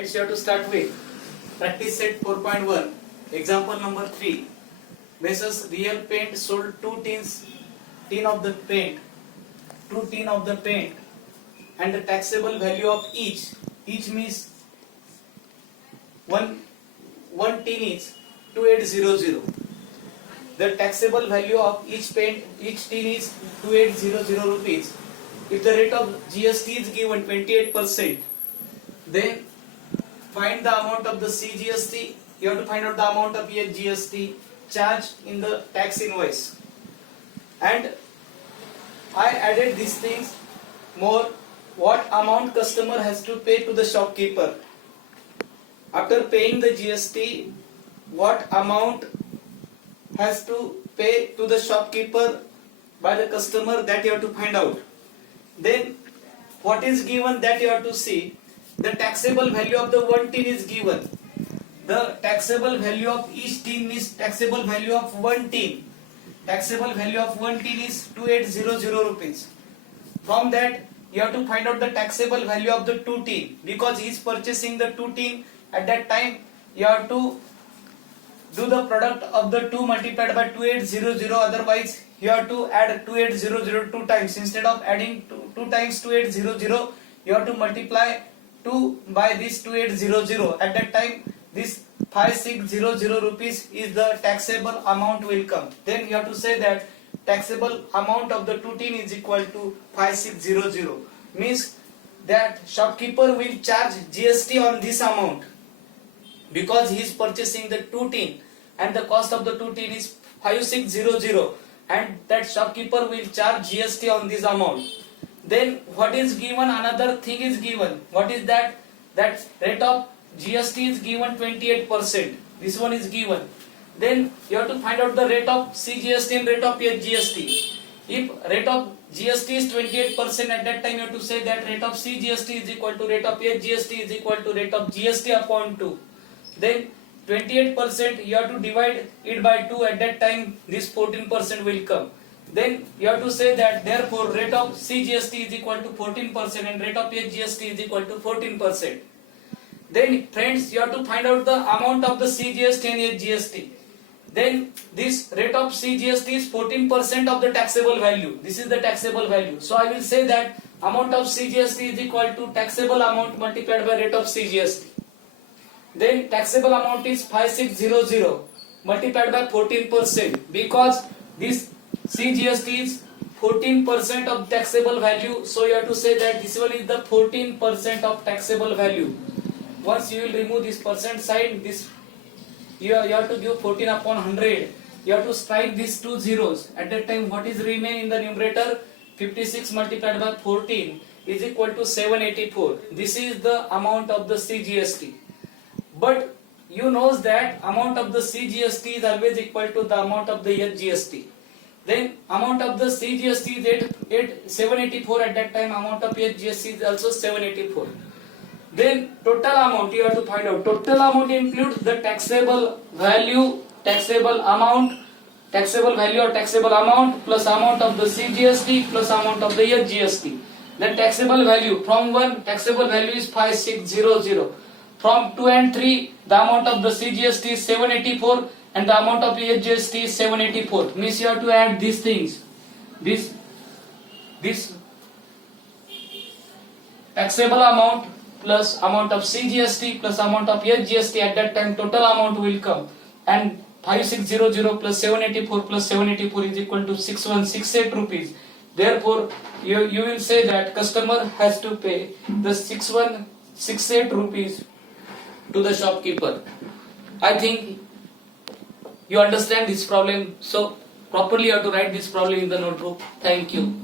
Friends, you have to start with practice set 4.1. Example number 3. Messrs. Real Paint sold 2 tin of the paint, 2 tin of the paint, and the taxable value of each means one tin is 2800. The taxable value of each tin is 2800 rupees. If the rate of GST is given 28%, then find the amount of the CGST. You have to find out the amount of GST charged in the tax invoice. And I added these things more. What amount customer has to pay to the shopkeeper? After paying the GST, what amount has to pay to the shopkeeper by the customer, that you have to find out. Then what is given, that you have to see. The taxable value of the one tin is given. The taxable value of each tin is taxable value of one tin. Taxable value of one tin is 2800 rupees. From that you have to find out the taxable value of the two tin, because he is purchasing the two tin. At that time you have to do the product of the 2 multiplied by 2800, otherwise you have to add 2800 two times. Instead of adding 2 times 2800, you have to multiply 2 by this 2800. At that time this 5600 rupees is the taxable amount will come. Then you have to say that taxable amount of the two tin is equal to 5600. Means that shopkeeper will charge GST on this amount, because he is purchasing the two tin and the cost of the two tin is 5600, and that shopkeeper will charge GST on this amount. Then what is given, another thing is given. What is that? That rate of GST is given 28%. This one is given. Then you have to find out the rate of CGST and rate of GST. If rate of GST is 28%, at that time you have to say that rate of CGST is equal to rate of GST is equal to rate of GST upon 2. Then 28% you have to divide it by 2. At that time this 14% will come. Then you have to say that therefore rate of CGST is equal to 14% and rate of GST is equal to 14%. Then friends, you have to find out the amount of the CGST and GST. Then this rate of CGST is 14% of the taxable value. This is the taxable value. So I will say that amount of CGST is equal to taxable amount multiplied by rate of CGST. Then taxable amount is 5600 multiplied by 14%, because this CGST is 14% of taxable value. So you have to say that this one is the 14% of taxable value. Once you will remove this percent sign, this you have to give 14 upon 100. You have to strike these two zeros. At that time what is remain in the numerator? 56 multiplied by 14 is equal to 784. This is the amount of the CGST. But you knows that amount of the CGST is always equal to the amount of the GST. Then amount of the CGST is 784. At that time amount of GST is also 784. Then total amount you have to find out. Total amount includes the taxable value, taxable value or taxable amount plus amount of the CGST plus amount of the GST. Then taxable value, from 1 taxable value is 5600. From 2 and 3 the amount of the CGST is 784 and the amount of GST is 784. Means you have to add these things. This taxable amount plus amount of CGST plus amount of GST. At that time total amount will come, and 5600 plus 784 plus 784 is equal to 6168 rupees. Therefore you will say that customer has to pay the 6168 rupees to the shopkeeper. I think you understand this problem, so properly you have to write this problem in the notebook. Thank you.